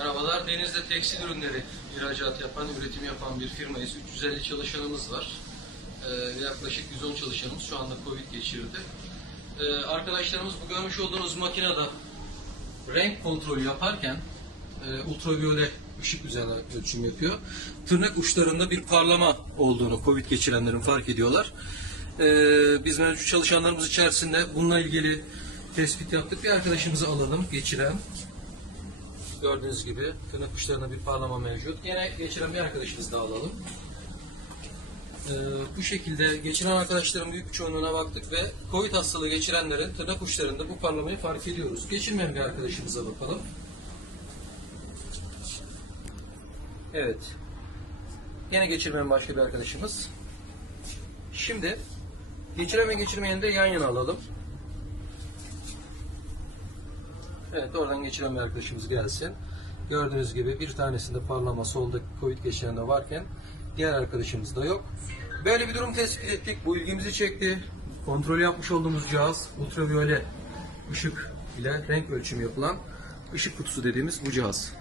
Merhabalar. Denizde tekstil ürünleri ihracat yapan, üretim yapan bir firmayız. 350 çalışanımız var. Ee, yaklaşık 110 çalışanımız şu anda Covid geçirdi. Ee, arkadaşlarımız bu görmüş olduğunuz makinede renk kontrolü yaparken e, ultraviyole ışık üzerine ölçüm yapıyor. Tırnak uçlarında bir parlama olduğunu Covid geçirenlerin fark ediyorlar. Ee, biz mevcut çalışanlarımız içerisinde bununla ilgili tespit yaptık. Bir arkadaşımızı alalım geçiren gördüğünüz gibi tırnak uçlarında bir parlama mevcut. Yine geçiren bir arkadaşımız daha alalım. Ee, bu şekilde geçiren arkadaşların büyük bir çoğunluğuna baktık ve COVID hastalığı geçirenlerin tırnak uçlarında bu parlamayı fark ediyoruz. Geçirmeyen bir arkadaşımıza bakalım. Evet. Yine geçirmeyen başka bir arkadaşımız. Şimdi geçiren ve geçirmeyeni de yan yana alalım. Evet oradan geçiren bir arkadaşımız gelsin. Gördüğünüz gibi bir tanesinde parlama soldaki COVID geçirende varken diğer arkadaşımız da yok. Böyle bir durum tespit ettik. Bu ilgimizi çekti. Kontrol yapmış olduğumuz cihaz ultraviyole ışık ile renk ölçümü yapılan ışık kutusu dediğimiz bu cihaz.